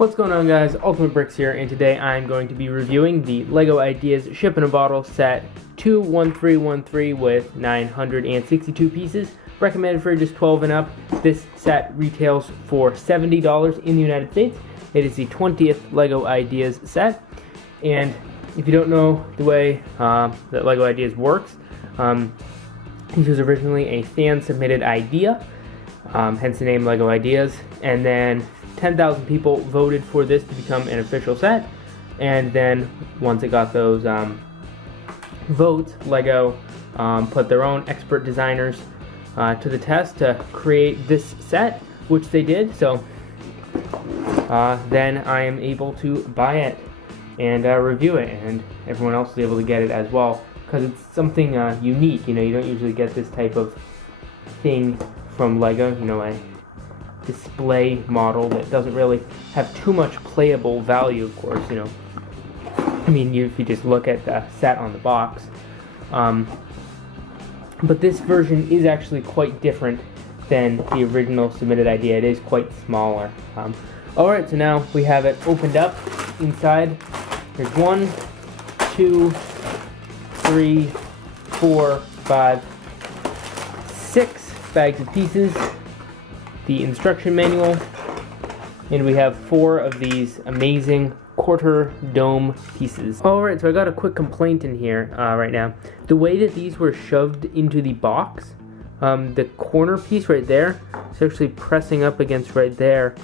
What's going on, guys? Ultimate Bricks here, and today I'm going to be reviewing the LEGO Ideas Ship in a Bottle set 21313 with 962 pieces, recommended for just 12 and up. This set retails for $70 in the United States. It is the 20th LEGO Ideas set, and if you don't know the way that LEGO Ideas works, this was originally a fan-submitted idea, hence the name LEGO Ideas, and then 10,000 people voted for this to become an official set, and then once it got those votes, LEGO put their own expert designers to the test to create this set, which they did. So then I am able to buy it and review it, and everyone else is able to get it as well, because it's something unique. You know, you don't usually get this type of thing from LEGO, you know, a display model that doesn't really have too much playable value, of course, you know. I mean, if you just look at the set on the box. But this version is actually quite different than the original submitted idea. It is quite smaller. Alright, so now we have it opened up inside. There's 1, 2, 3, 4, 5, 6 bags of pieces, the instruction manual, and we have 4 of these amazing quarter dome pieces. Alright, so I got a quick complaint in here right now. The way that these were shoved into the box, the corner piece right there is actually pressing up against right there,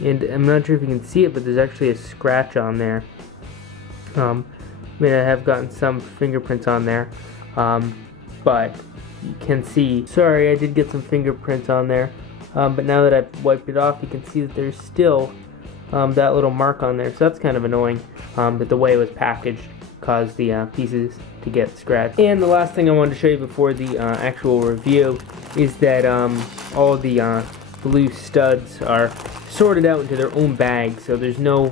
and I'm not sure if you can see it, but there's actually a scratch on there. I mean, I have gotten some fingerprints on there, but you can see, sorry, I did get some fingerprints on there. But now that I've wiped it off, you can see that there's still that little mark on there. So that's kind of annoying, that the way it was packaged caused the pieces to get scratched. And the last thing I wanted to show you before the actual review is that all the blue studs are sorted out into their own bags. So there's no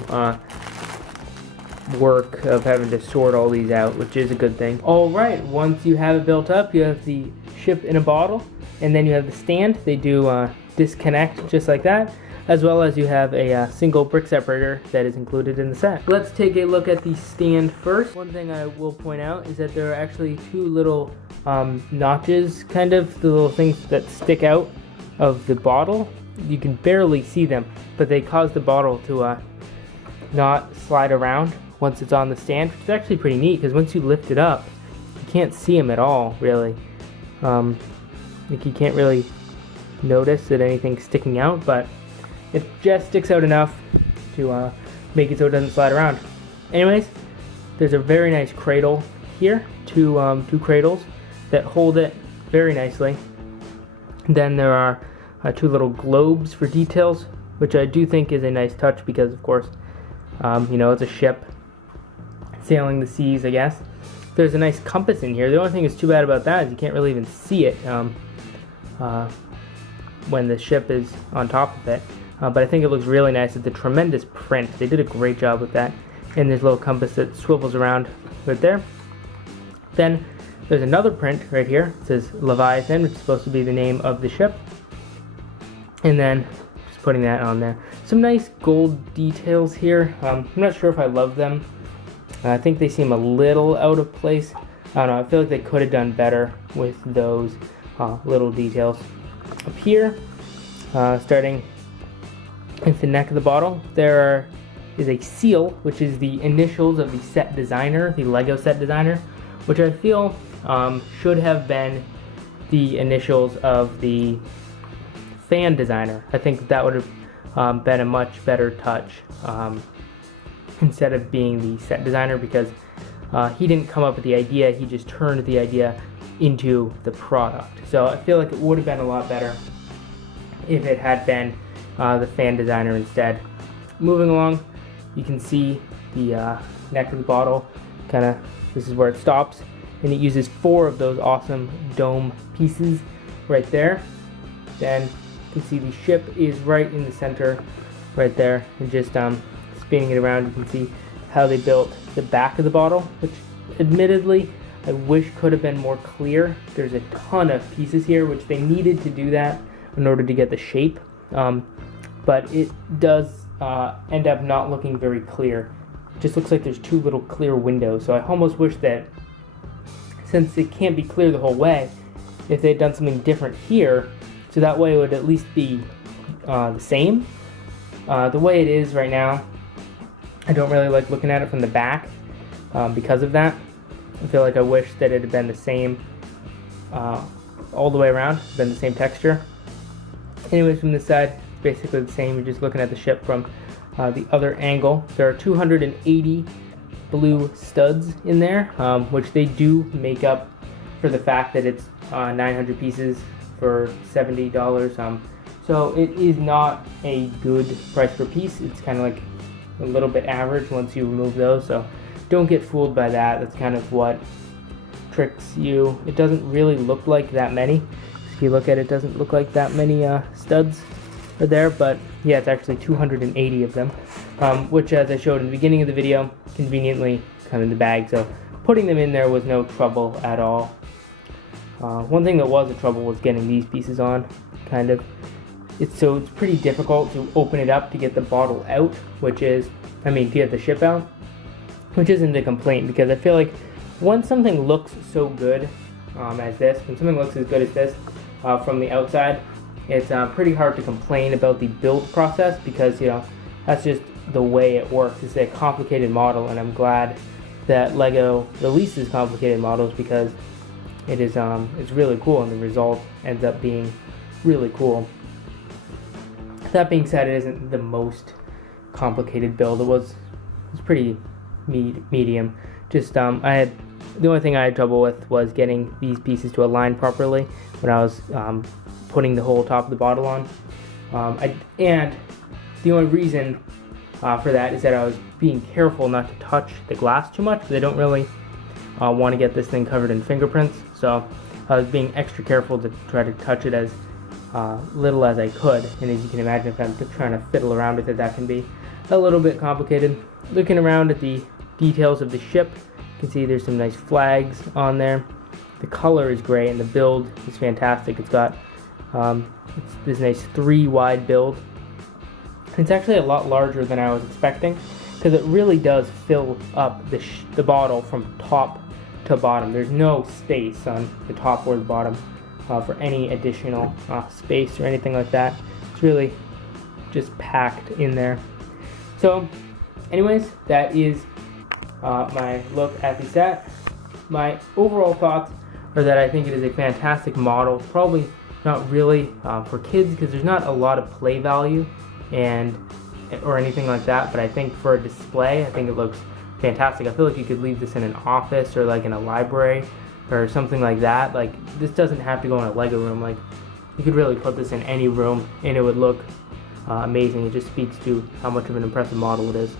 work of having to sort all these out, which is a good thing. Alright, once you have it built up, you have the ship in a bottle, and then you have the stand. They do disconnect just like that, as well as you have a single brick separator that is included in the set. Let's take a look at the stand first. One thing I will point out is that there are actually 2 little notches, kind of the little things that stick out of the bottle. You can barely see them, but they cause the bottle to not slide around once it's on the stand, which is actually pretty neat, because once you lift it up, you can't see them at all, really. Like, you can't really notice that anything's sticking out, but it just sticks out enough to make it so it doesn't slide around. Anyways, there's a very nice cradle here, two cradles that hold it very nicely. Then there are 2 little globes for details, which I do think is a nice touch because, of course, you know, it's a ship sailing the seas, I guess. There's a nice compass in here. The only thing that's too bad about that is you can't really even see it when the ship is on top of it. But I think it looks really nice. It's a tremendous print. They did a great job with that. And there's a little compass that swivels around right there. Then there's another print right here. It says Leviathan, which is supposed to be the name of the ship. And then just putting that on there. Some nice gold details here. I'm not sure if I love them. I think they seem a little out of place. I don't know, I feel like they could have done better with those little details. Up here, starting at the neck of the bottle, there is a seal, which is the initials of the set designer, the LEGO set designer, which I feel should have been the initials of the fan designer. I think that would have been a much better touch, instead of being the set designer, because he didn't come up with the idea, he just turned the idea into the product. So I feel like it would have been a lot better if it had been the fan designer instead. Moving along, you can see the neck of the bottle, kind of, this is where it stops, and it uses 4 of those awesome dome pieces right there. Then you can see the ship is right in the center right there, and just spinning it around, you can see how they built the back of the bottle, which admittedly I wish could have been more clear. There's a ton of pieces here, which they needed to do that in order to get the shape, but it does end up not looking very clear. It just looks like there's two little clear windows. So I almost wish that, since it can't be clear the whole way, if they'd done something different here, so that way it would at least be the same. The way it is right now, I don't really like looking at it from the back because of that. I feel like I wish that it had been the same all the way around, been the same texture. Anyways, from this side, it's basically the same. You're just looking at the ship from the other angle. There are 280 blue studs in there, which they do make up for the fact that it's 900 pieces for $70. So it is not a good price per piece. It's kind of like a little bit average once you remove those. So don't get fooled by that. That's kind of what tricks you. It doesn't really look like that many. If you look at it, it doesn't look like that many studs are there, but yeah, it's actually 280 of them, which, as I showed in the beginning of the video, conveniently come in the bag, so putting them in there was no trouble at all. One thing that was a trouble was getting these pieces on, kind of. It's pretty difficult to open it up to get the bottle out, to get the ship out, which isn't a complaint, because I feel like when something looks so good as this, when something looks as good as this from the outside, it's pretty hard to complain about the build process, because that's just the way it works. It's a complicated model, and I'm glad that LEGO releases complicated models, because it's really cool, and the result ends up being really cool. That being said, it isn't the most complicated build. It was pretty medium. Just the only thing I had trouble with was getting these pieces to align properly when I was putting the whole top of the bottle on. And the only reason for that is that I was being careful not to touch the glass too much, because I don't really want to get this thing covered in fingerprints. So I was being extra careful to try to touch it as little as I could. And as you can imagine, if I'm trying to fiddle around with it, that can be a little bit complicated. Looking around at the details of the ship, you can see there's some nice flags on there. The color is great, and the build is fantastic. It's got it's this nice 3-wide build. It's actually a lot larger than I was expecting, because it really does fill up the bottle from top to bottom. There's no space on the top or the bottom for any additional space or anything like that. It's really just packed in there. So anyways, that is my look at the set. My overall thoughts are that I think it is a fantastic model. Probably not really for kids, because there's not a lot of play value or anything like that, but I think for a display, I think it looks fantastic. I feel like you could leave this in an office or like in a library or something like that. Like, this doesn't have to go in a LEGO room. Like, you could really put this in any room and it would look amazing. It just speaks to how much of an impressive model it is.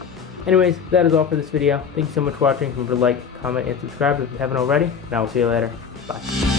Anyways, that is all for this video. Thank you so much for watching. Remember to like, comment, and subscribe if you haven't already, and I will see you later. Bye.